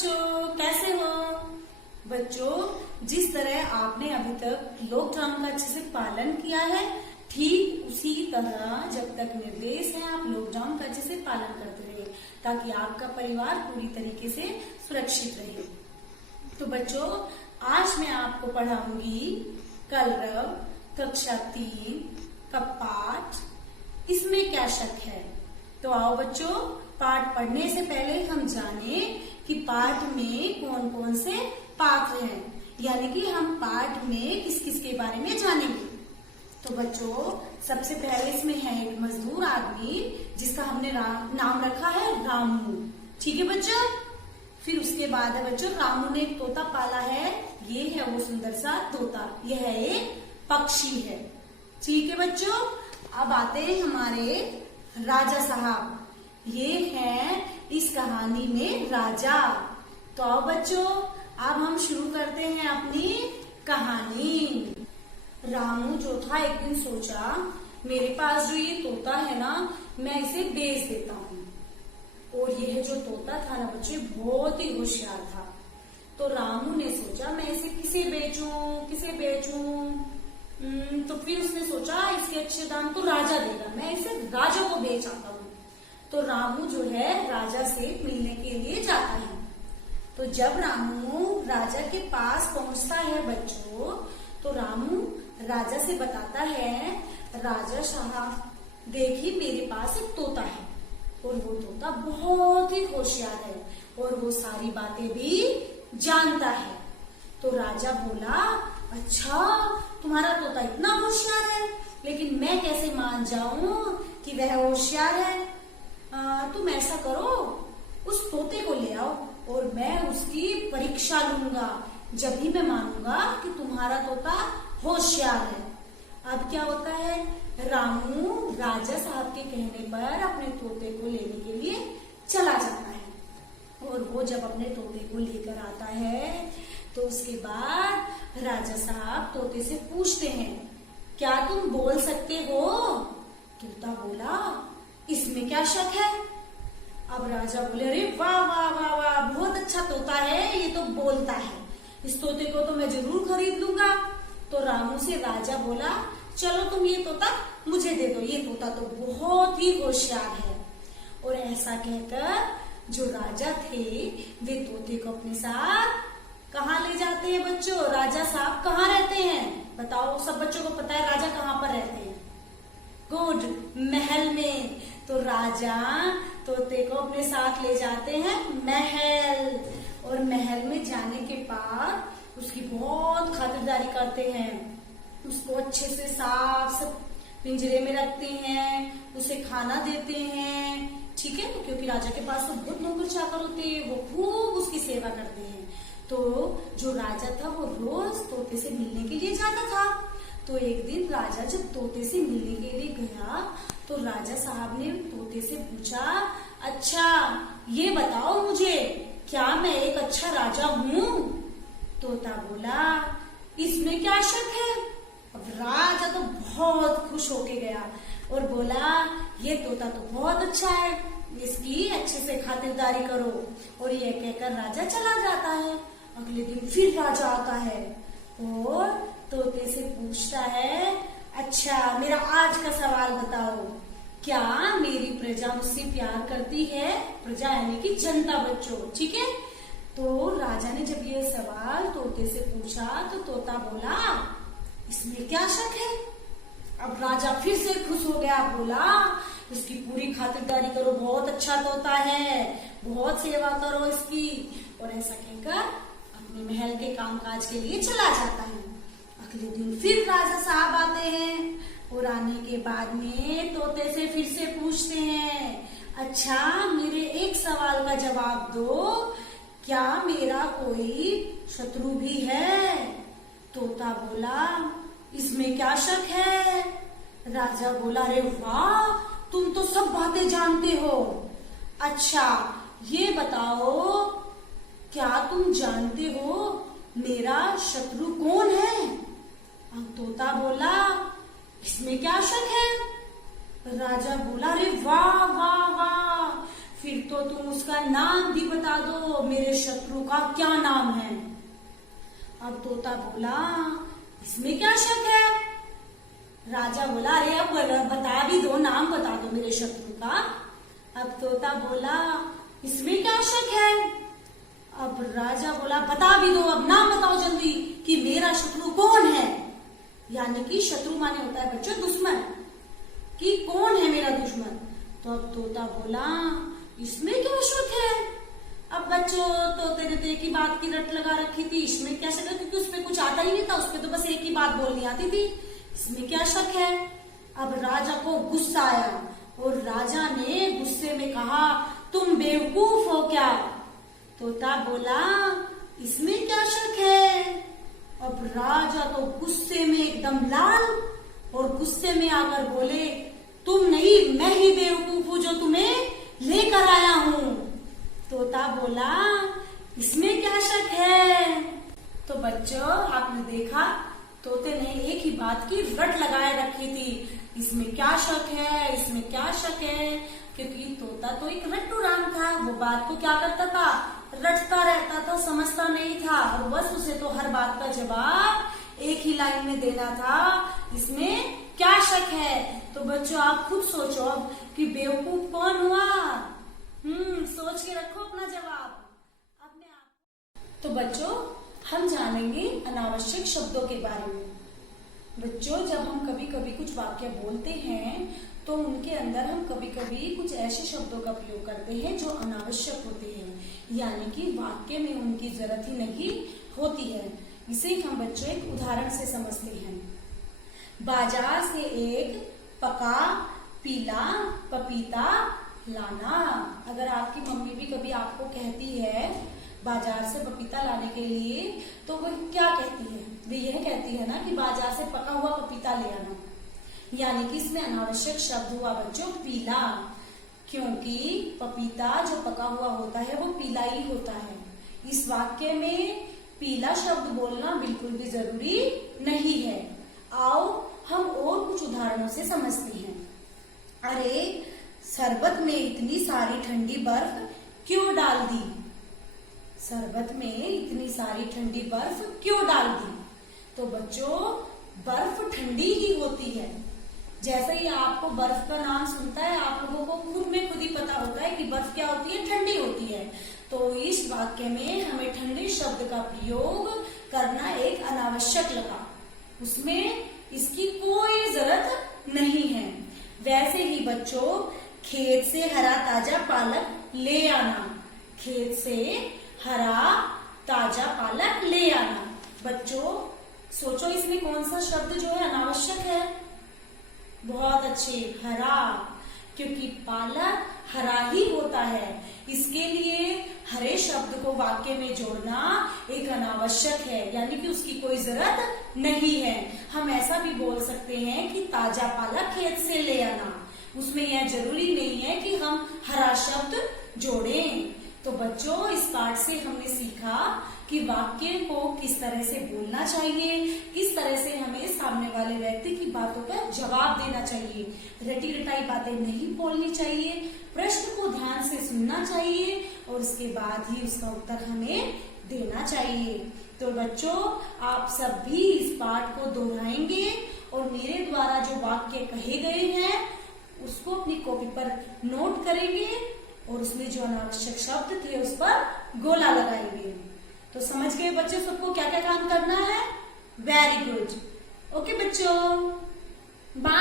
बच्चों, कैसे हो बच्चों। जिस तरह आपने अभी तक लॉकडाउन का अच्छे से पालन किया है, ठीक उसी तरह जब तक निर्देश है आप लॉकडाउन का अच्छे से पालन करते रहिए, ताकि आपका परिवार पूरी तरीके से सुरक्षित रहे। तो बच्चों, आज मैं आपको पढ़ाऊंगी कलरव कक्षा 3 का पाठ इसमें क्या शक है। तो आओ बच्चों, पाठ पढ़ने से पहले हम जाने कि पाठ में कौन कौन से पात्र हैं, यानी कि हम पाठ में किस किस के बारे में जानेंगे। तो बच्चों, सबसे पहले इसमें है एक मजदूर आदमी जिसका हमने नाम रखा है रामू। ठीक है बच्चों। फिर उसके बाद है बच्चों, रामू ने एक तोता पाला है, ये है वो सुंदर सा तोता, यह है एक पक्षी है। ठीक है बच्चों। अब आते हैं हमारे राजा साहब, ये है इस कहानी में राजा। तो आओ बच्चों, अब हम शुरू करते हैं अपनी कहानी। रामू जो था एक दिन सोचा, मेरे पास जो ये तोता है ना, मैं इसे बेच देता हूँ। और यह जो तोता था ना बच्चे, बहुत ही होशियार था। तो रामू ने सोचा मैं इसे किसे बेचूं। तो फिर उसने सोचा इसके अच्छे दाम तो राजा देगा, मैं इसे राजा को बेच आता हूँ। तो रामू जो है राजा से मिलने के लिए जाता है। तो जब रामू राजा के पास पहुंचता है बच्चों, तो रामू राजा से बताता है, राजा साहब देखिए मेरे पास एक तोता है और वो तोता बहुत ही होशियार है और वो सारी बातें भी जानता है। तो राजा बोला, अच्छा तुम्हारा तोता इतना होशियार है, लेकिन मैं कैसे मान जाऊं कि वह होशियार है। तुम ऐसा करो, उस तोते को ले आओ और मैं उसकी परीक्षा लूंगा, जब भी मैं मानूंगा कि तुम्हारा तोता होशियार है। अब क्या होता है, रामू राजा साहब के कहने पर अपने तोते को लेने के लिए चला जाता है। और वो जब अपने तोते को लेकर आता है, तो उसके बाद राजा साहब तोते से पूछते हैं, क्या तुम बोल सकते हो। तोता बोला, इसमें क्या शक है। अब राजा बोले, अरे वाह वाह वाह वाह, बहुत अच्छा तोता है, ये तो बोलता है, इस तोते को तो मैं जरूर खरीद लूंगा। तो रामू से राजा बोला, चलो तुम ये तोता मुझे दे दो, ये तोता तो बहुत ही होशियार है। और ऐसा कहकर जो राजा थे वे तोते को अपने साथ कहाँ ले जाते हैं बच्चों। राजा साहब कहाँ रहते हैं बताओ, सब बच्चों को पता है राजा कहाँ पर रहते हैं। गुड, महल में। तो राजा तोते को अपने साथ ले जाते हैं महल, और महल में जाने के बाद उसकी बहुत खातिरदारी करते हैं, उसको अच्छे से साफ पिंजरे में रखते हैं, उसे खाना देते हैं। ठीक है, तो क्योंकि राजा के पास तो बहुत नौकर चाकर होते हैं, वो खूब उसकी सेवा करते हैं। तो जो राजा था वो रोज तोते से मिलने के लिए जाता था। तो एक दिन राजा जब तोते से मिलने के लिए गया, तो राजा साहब ने तोते से पूछा, अच्छा ये बताओ मुझे, क्या मैं एक अच्छा राजा हूँ। तोता बोला, इसमें क्या शक है। अब राजा तो बहुत खुश होके गया और बोला, ये तोता तो बहुत अच्छा है, इसकी अच्छे से खातिरदारी करो। और ये कहकर राजा चला जाता है। अगले दिन फिर राजा आता है और तोते से पूछता है, अच्छा मेरा आज का सवाल बताओ, क्या मेरी प्रजा मुझसे प्यार करती है। प्रजा यानी कि जनता बच्चों, ठीक है। तो राजा ने जब ये सवाल तोते से पूछा, तो तोता बोला, इसमें क्या शक है। अब राजा फिर से खुश हो गया, बोला, इसकी पूरी खातिरदारी करो, बहुत अच्छा तोता है, बहुत सेवा करो इसकी। और ऐसा कहकर अपने महल के कामकाज के लिए चला जाता है। अगले दिन फिर राजा साहब आते हैं और आने के बाद में तोते से फिर से पूछते हैं, अच्छा मेरे एक सवाल का जवाब दो, क्या मेरा कोई शत्रु भी है। तोता बोला, इसमें क्या शक है। राजा बोला, अरे वाह, तुम तो सब बातें जानते हो। अच्छा ये बताओ, क्या तुम जानते हो मेरा शत्रु कौन है। अब तोता बोला, इसमें क्या शक है। राजा बोला, अरे वाह वाह वाह, फिर तो तुम उसका नाम भी बता दो, मेरे शत्रु का क्या नाम है? अब तोता बोला, इसमें क्या शक है? राजा बोला, अरे अब बता भी दो, नाम बता दो मेरे शत्रु का। अब तोता बोला, इसमें क्या शक है? अब राजा बोला, बता भी दो, अब नाम बताओ जल्दी कि मेरा शत्रु कौन है। यानी कि शत्रु माने होता है बच्चों दुश्मन, कि कौन है मेरा दुश्मन। तो अब तोता बोला, इसमें क्या शक है? अब बच्चों तोते ने तो एक ही बात की रट लगा रखी थी, इसमें क्या शक है, क्योंकि उसमें कुछ आता ही नहीं था, उसमें तो बस एक ही बात बोलनी आती थी, इसमें क्या शक है। अब राजा को गुस्सा आया और राजा ने गुस्से में कहा, तुम बेवकूफ हो क्या? तोता बोला, इसमें क्या शक है? अब राजा तो गुस्से में एकदम लाल और गुस्से में आकर बोले, तुम नहीं, मैं ही बेवकूफ हूं जो तुम्हें लेकर आया हूं। तोता बोला, इसमें क्या शक है? तो बच्चों आपने देखा तोते ने एक ही बात की रट लगाए रखी थी, इसमें क्या शक है, इसमें क्या शक है, क्योंकि तोता तो एक रट्टू राम था, वो बात को क्या करता था, रटता रहता था, समझता नहीं था, और बस उसे तो हर बात का जवाब एक ही लाइन में देना था, इसमें क्या शक है। तो बच्चों आप खुद सोचो अब कि बेवकूफ कौन हुआ। सोच के रखो अपना जवाब अपने आप। तो बच्चों हम जानेंगे अनावश्यक शब्दों के बारे में। बच्चों जब हम कभी कभी कुछ वाक्य बोलते हैं तो उनके अंदर हम कभी कभी कुछ ऐसे शब्दों का प्रयोग करते हैं जो अनावश्यक होते हैं, यानी कि वाक्य में उनकी जरूरत ही नहीं होती है। इसे हम बच्चों एक उदाहरण से समझते हैं। बाजार से एक पका पीला पपीता लाना। अगर आपकी मम्मी भी कभी आपको कहती है बाजार से पपीता लाने के लिए, तो वो क्या कहती है? वे यह कहती है ना कि बाजार से पका हुआ पपीता ले आना। यानी कि इसमें अनावश्यक शब्द हुआ बच्चों पीला, क्योंकि पपीता जो पका हुआ होता है वो पीला ही होता है। इस वाक्य में पीला शब्द बोलना बिल्कुल भी जरूरी नहीं है। आओ हम और कुछ उदाहरणों से समझते हैं। अरे शरबत में इतनी सारी ठंडी बर्फ क्यों डाल दी? शरबत में इतनी सारी ठंडी बर्फ क्यों डाल दी? तो बच्चों बर्फ ठंडी ही होती है। जैसे ही आपको बर्फ का नाम सुनता है आप लोगों को खुद में खुद ही पता होता है कि बर्फ क्या होती है, ठंडी होती है। तो इस वाक्य में हमें ठंडी शब्द का प्रयोग करना एक अनावश्यक लगा, उसमें इसकी कोई जरूरत नहीं है। वैसे ही बच्चों खेत से हरा ताजा पालक ले आना। खेत से हरा ताजा पालक ले आना। बच्चों सोचो इसमें कौन सा शब्द जो है अनावश्यक है? बहुत अच्छे, हरा, क्योंकि पालक हरा ही होता है, इसके लिए हरे शब्द को वाक्य में जोड़ना एक अनावश्यक है, यानी कि उसकी कोई जरूरत नहीं है। हम ऐसा भी बोल सकते हैं कि ताजा पालक खेत से ले आना, उसमें यह जरूरी नहीं है कि हम हरा शब्द जोड़ें। तो बच्चों इस पाठ से हमने सीखा कि वाक्य को किस तरह से बोलना चाहिए, किस तरह से हमें सामने वाले व्यक्ति की बातों का जवाब देना चाहिए। रटी रटाई बातें नहीं बोलनी चाहिए, प्रश्न को ध्यान से सुनना चाहिए और उसके बाद ही उसका उत्तर हमें देना चाहिए। तो बच्चों आप सब भी इस पाठ को दोहराएंगे और मेरे द्वारा जो वाक्य कहे गए हैं उसको अपनी कॉपी पर नोट करेंगे और उसमें जो अनावश्यक शब्द थे उस पर गोला लगाएंगे। तो समझ गए बच्चों सबको क्या क्या काम करना है? Very good. ओके बच्चों, बाय।